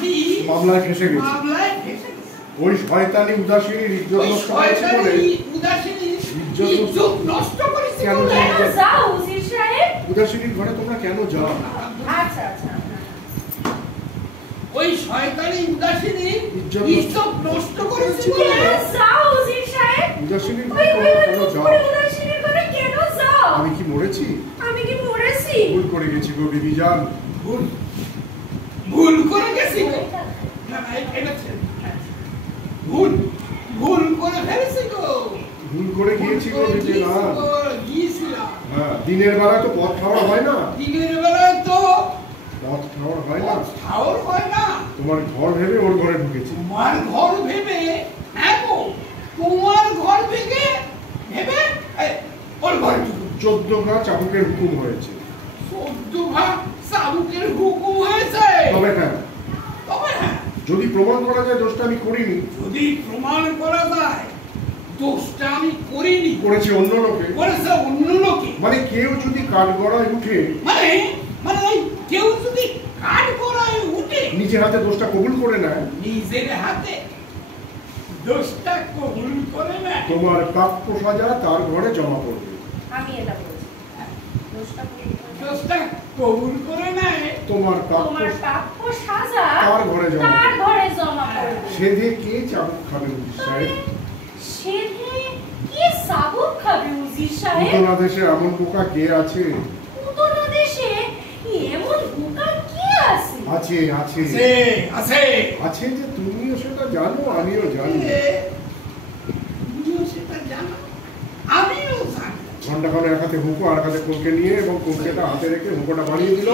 চাষি মামলায় ফেঁসে গেছে। মামলায় ফেঁসে গেছে। ওই শয়তানি উদাসীনীর ইজ্জত নষ্ট করেছে বলে ইজ্জত নষ্ট করেছে কেন বলে জানো? যাও উজির সাহেব। উদাসীনীর ঘরে তোমরা কেন যাও? আচ্ছা আচ্ছা ওই শয়তানি উদাসীনী ইজ্জত ইজ্জত নষ্ট করেছে বলে যাও উজির সাহেব। উদাসীনীর ওই ঘরে তোমরা কেন যাও? উদাসীনের ঘরে কেন যাও? আমি কি মরেছি? আমি কি মরেছি? ভুল করে গেছি গো বিবিজান। ভুল ভুল করে গেছি গো। না না এটা ছেড়ে। ভুল ভুল করে ফেলেছি গো। ভুল করে গিয়েছি গো বিবিজান। গিয়েছিলাম। হ্যাঁ, দিনের বেলায় তো পথ খাওয়া হয় না। দিনের বেলায় তো পথ খাওয়া হয় না। খাওয়ার হয় না। তোমার ঘর ভেবে ওর ঘরে ঢুকেছি। তোমার ঘর ভেবে হ্যাঁ গো, তোমার ঘর ভেবে ভেবে ওর ঘরে ঢুকুন। 14 ঘা চাবুকের হুকুম হয়েছে। 14 ভাগ চাবুকের হুকুম হয়েছে। তবে হ্যাঁ, তবে হ্যাঁ, যদি প্রমাণ করা যায় দোষটা আমি করিনি, যদি প্রমাণ করা যায় দোষটা আমি করিনি, করেছি অন্য লোকে, করেছে অন্য লোকে, মানে কেউ যদি কাঠগড়ায় উঠে মানে মানে ওই কেউ যদি কাঠ গড়ায় উঠে নিজের হাতে দোষটা কবুল করে নেয়, নিজের হাতে দোষটা কবুল করে নেয়, তোমার প্রাপ্য সাজা তার ঘরে জমা পড়বে। আমি এটা বলছি। দোষটা কবুল করে। দোষটা কবুল করে নেয়, তোমার প্রাপ্য তোমার প্রাপ্য সাজা তার ঘরে জমা তার পড়বে। ঘরে জমা পড়বে। সেধে কে চাবুক খাবে উজির সাহেব? সেধে কি সাবুক খাবে উজির সাহেব? উত্তরা দেশে এমন বোকা কে আছে? উত্তরা দেশে এমন বোকা কি আছে? আছে আছে আছে আছে আছে যে তুমিও সেটা জানো, আমিও জানি। তুমিও সেটা জানো, আমিও জানি। ঘন্টা এক হাতে হুঁকো আর এক হাতে কোলকে নিয়ে এবং কোলকেটা হাতে রেখে হুঁকোটা বাড়িয়ে দিল।